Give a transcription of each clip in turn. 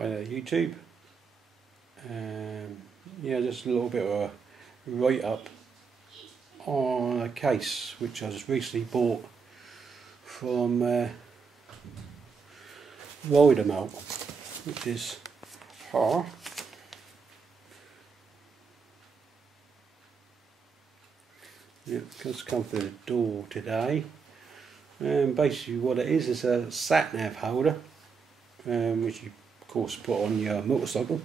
Hi there YouTube. Yeah, just a little bit of a write up on a case which I just recently bought from Ridermelt, which is her. Yeah, just come through the door today. Basically what it is a sat-nav holder, which you of course put on your motorcycle,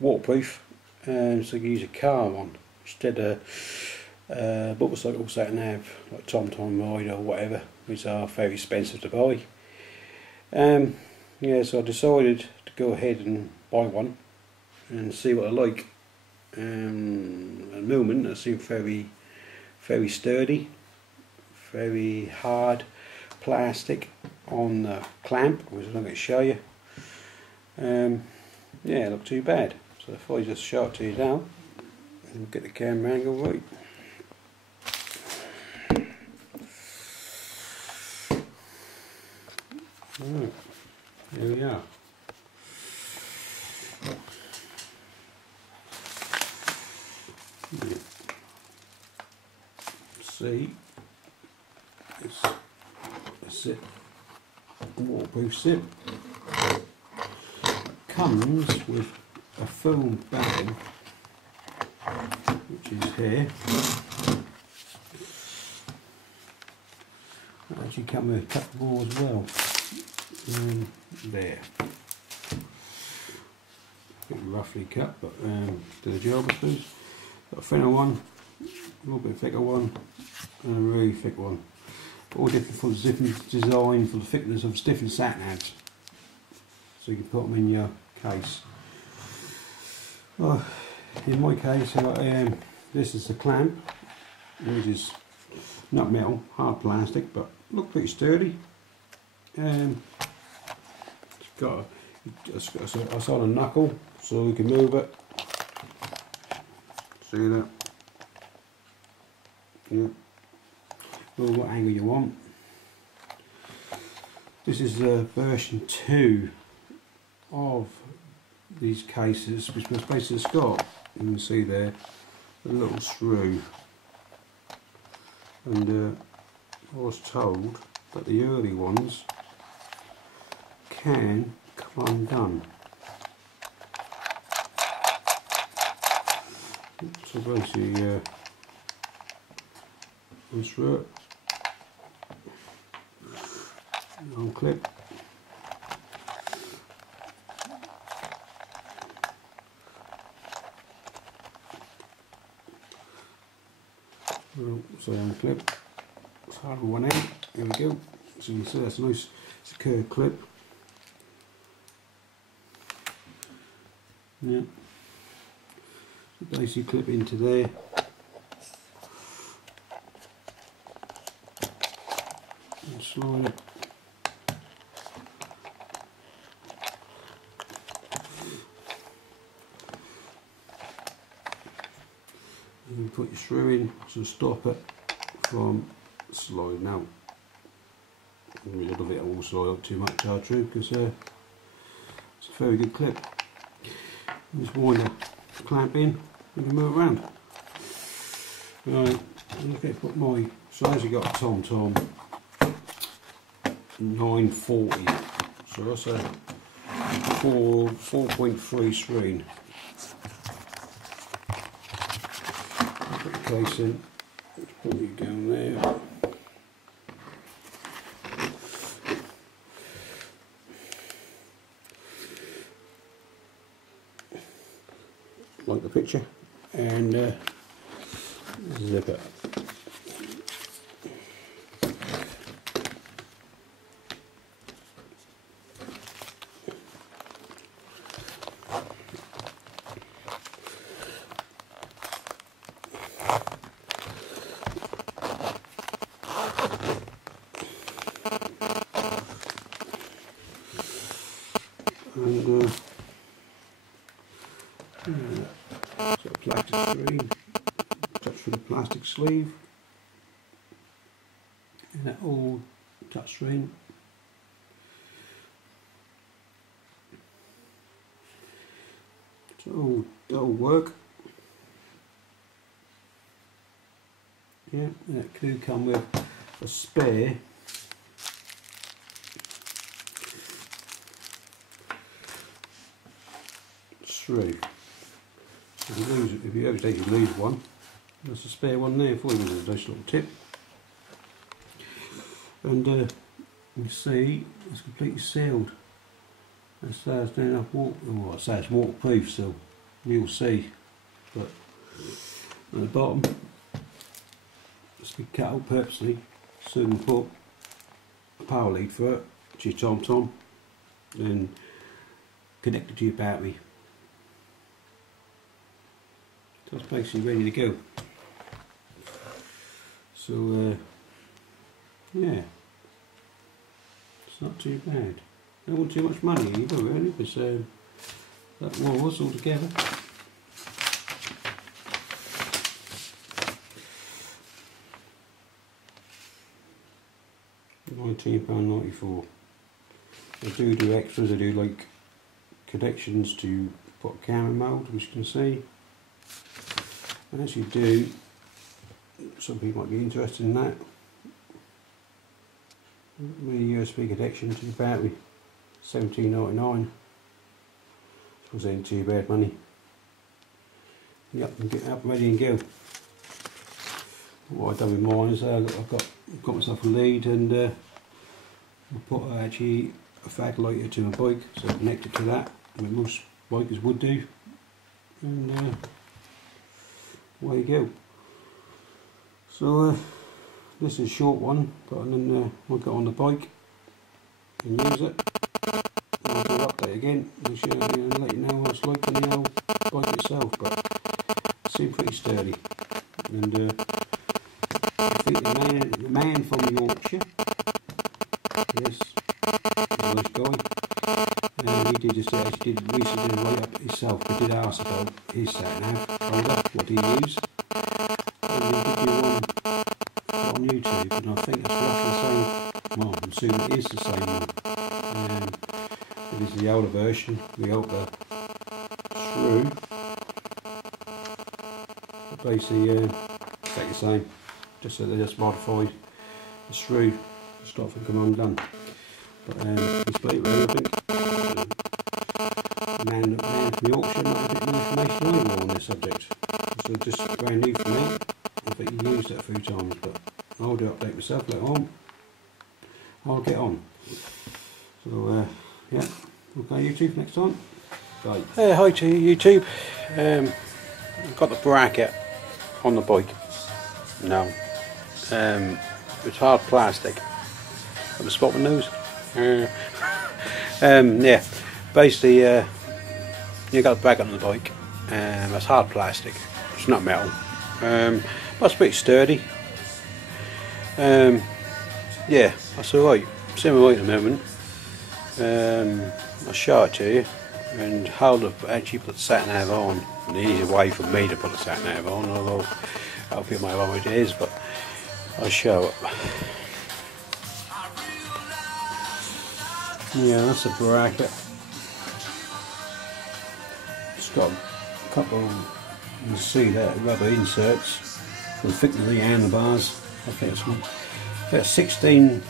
waterproof, so you can use a car one instead of motorcycle sat-nav like TomTom Rider or whatever, which are very expensive to buy. Yeah, so I decided to go ahead and buy one and see what I like. At the moment it seems very sturdy, very hard plastic on the clamp, which I'm going to show you. Yeah, not too bad. So if I just show it to you now, and get the camera angle right. Right, here we are. Yeah. See, it's it, waterproof zip. Comes with a foam bag, which is here. Actually come with a couple more as well. There. A bit roughly cut, but to the job I suppose. Got a thinner one, a little bit thicker one, and a really thick one. All different for different design for the thickness of different sat-navs. So you can put them in your case. Well, in my case, this is the clamp, which is not metal, hard plastic, but look pretty sturdy. It's got a sort of knuckle, so you can move it. See that? Yeah. Move what angle you want. This is version 2 of these cases, which was basically got, you can see there, a little screw, and I was told that the early ones can come undone. So basically unscrew it, unclip, so unclip, it's hard one out, there we go. So you can see that's a nice secure clip. Yeah, so basically clip into there. And slide it. And you put your screw in to stop it from sliding out. A little bit will slide up too much, hard true, because it's a very good clip. Just wind the clamp in and can move around. Right, I'm going to put my, so I actually got a TomTom 940, so that's a 4.3 screen. Put the case in, let's put it down there. Like the picture, and zip it. And so a plastic screen, touch for the plastic sleeve, and that old touch screen. So that'll work. Yeah, that could come with a spare screw. If you ever lose one, there's a spare one there for you. There's a nice little tip. And you see, it's completely sealed. As far as there's enough water, well, I say it's waterproof, so you'll see. But at the bottom, it's been cut out purposely so you can put a power lead for it, to your tom-tom, and connect it to your battery. So it's basically ready to go. So yeah, it's not too bad. Don't want too much money either really, because that was all together. £19.94. They do extras. They do like connections to put a camera mode, which you can see. And as you do, some people might be interested in that. With a USB connection to your battery, £17.99. Which ain't too bad money. Yep, and get up ready and go. What I've done with mine is I've got myself a lead, and I put actually a fag lighter to my bike, so I connect it to that, like most bikers would do, and away you go. So this is a short one, but then I'll get on the bike and use it. I'll do an update again, and show you and let you know what it's like on the old bike itself, but it seems pretty sturdy. And I think the man from Yorkshire, yes, a nice guy, he did just actually recently did a write up himself, but did ask about his sat-nav holder, what he used, and he did do one on YouTube, and I think it's roughly the same. Well, I'm assuming it is the same one. It is the older version, the older shrew, but basically exactly the same. Just so they just modified the shrew to stop from coming undone. But it's great really, I think. The man from Yorkshire might have a bit more information on this subject. So just brand new for me. I think you used it a few times, but I'll do update myself later on. I'll get on. So yeah, okay YouTube next time. Bye. Hi to YouTube. I've got the bracket on the bike. No. It's hard plastic. Have a spot with nose. Yeah, basically, you got the bracket on the bike. It's hard plastic. It's not metal. But it's pretty sturdy. Yeah, that's alright. It's in my right at the moment. I'll show it to you and how to actually put the sat-nav on. An easy way for me to put the sat-nav on, although other people might have ideas, but I'll show it. Yeah, that's a bracket. It's got a couple, you can see that, rubber inserts for the thickness of the handlebars. I think it's about 16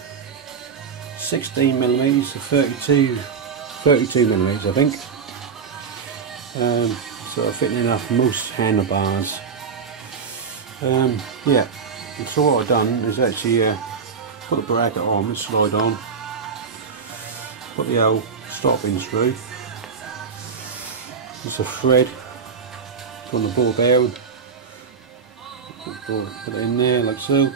millimeters to 32 millimeters, I think. So fitting enough most handlebars. Yeah. So what I've done is actually put the bracket on and slide on, put the old stopping screw, just a thread from the ball bearing, put it in there like so,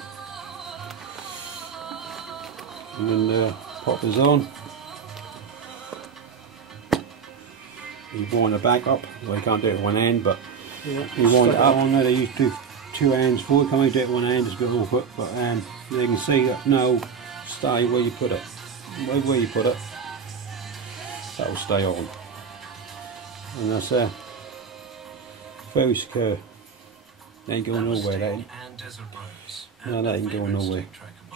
and then pop this on. You wind it back up, well you can't do it with one hand, but yeah, you wind it up on there. They used to do two hands for it, can't really do it with one hand, it's a bit awkward, but you can see that no stay where you put it. Where you put it, that will stay on. And that's very secure. They ain't going nowhere, that ain't. No, that ain't going nowhere.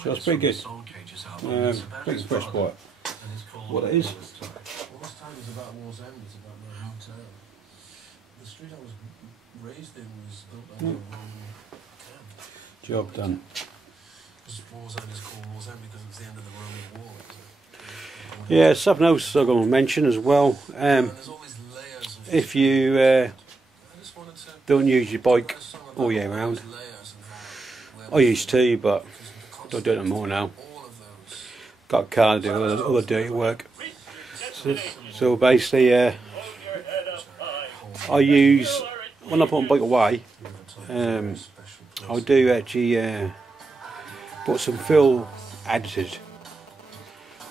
So it's pretty good. Pretty impressed by it. What it is. The street I was raised in was built by the Roman camp. Job done. Warzone is called Warzone because it was the end of the Roman War. Yeah, something else I'm going to mention as well. If you don't use your bike all year round, I used to, but I don't do it no more now. Got a car to do all the dirty work. So basically, I use, when I put my bike away, I do actually put some fill additive,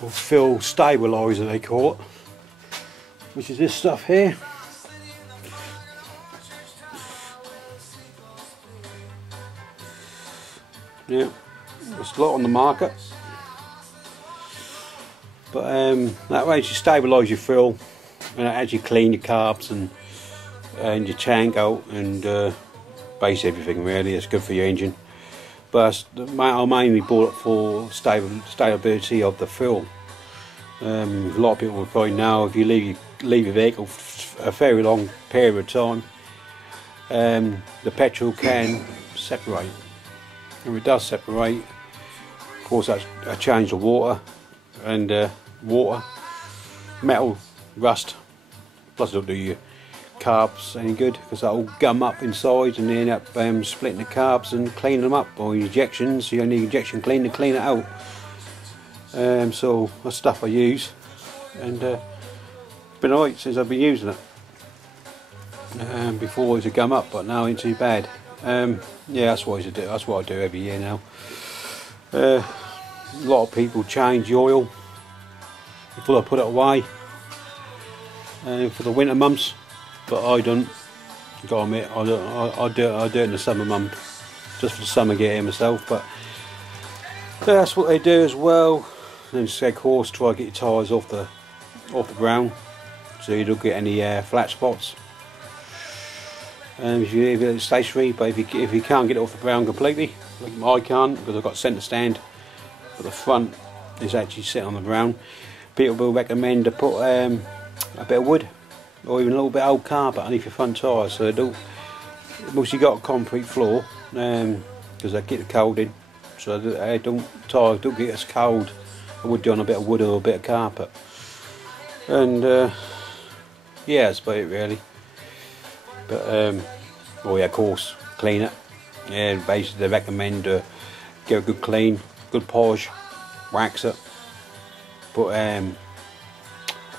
or fill stabiliser they call it, which is this stuff here. Yeah, there's a lot on the market, but that way you stabilise your fill and it actually clean your carbs and your tank out and base everything really. It's good for your engine, but I mainly bought it for stability of the fill. A lot of people will probably know, if you leave your vehicle for a very long period of time, the petrol can separate. If it does separate, of course that's a change of water, and water, metal, rust, plus it'll do your carbs any good, because that'll gum up inside and end up splitting the carbs and cleaning them up, or injections. You need injection clean to clean it out. So that's stuff I use, and it's been alright since I've been using it. Before it was a gum up, but now it ain't too bad. Yeah, that's what I do. That's what I do every year now. A lot of people change the oil before I put it away for the winter months, but I don't. Gotta admit, I do it in the summer months, just for the summer getting myself. But that's what they do as well. And just, of course, try to get your tyres off the ground, so you don't get any flat spots. If you leave it stationary, but if you can't get it off the ground completely, like I can't, because I've got centre stand, but the front is actually sitting on the ground, people will recommend to put a bit of wood or even a little bit of old carpet underneath your front tyres, so they don't. Once you got a concrete floor, because they get the cold in, so they tyres don't get as cold. I would do on a bit of wood or a bit of carpet, and yeah, that's about it really. But oh yeah, of course, clean it. Yeah, basically they recommend give a good clean, good polish, wax it. Put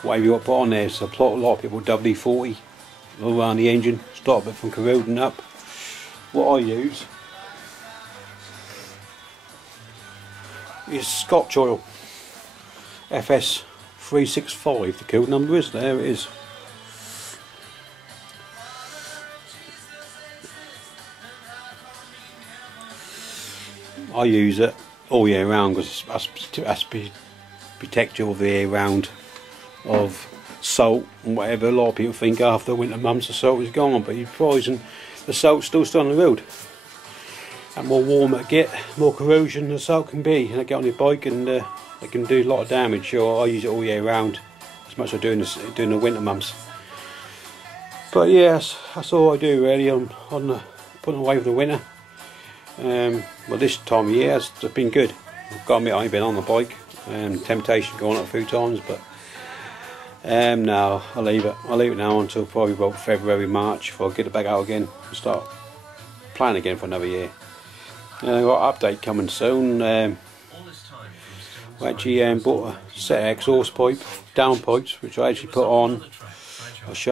whatever you want to put on there. So a lot of people WD-40 all around the engine, stop it from corroding up. What I use is Scotch oil, FS 365. The code number is there. It is. I use it all year round because it has to protect you all the year round of salt and whatever. A lot of people think after winter months the salt is gone, but you're poison. The salt's still on the road. And more warm it get, more corrosion the salt can be, and it get on your bike and it can do a lot of damage. So I use it all year round, as much as I do in the winter months. But yes, that's all I do really on putting away for the winter. Well, this time of year it's been good. I've got to admit I ain't been on the bike. Temptation going up a few times, but no, I'll leave it. I'll leave it now until probably about February, March, before I get it back out again and start planning again for another year. And I've got an update coming soon. I actually bought a set of exhaust pipe, down pipes, which I actually put on. I'll show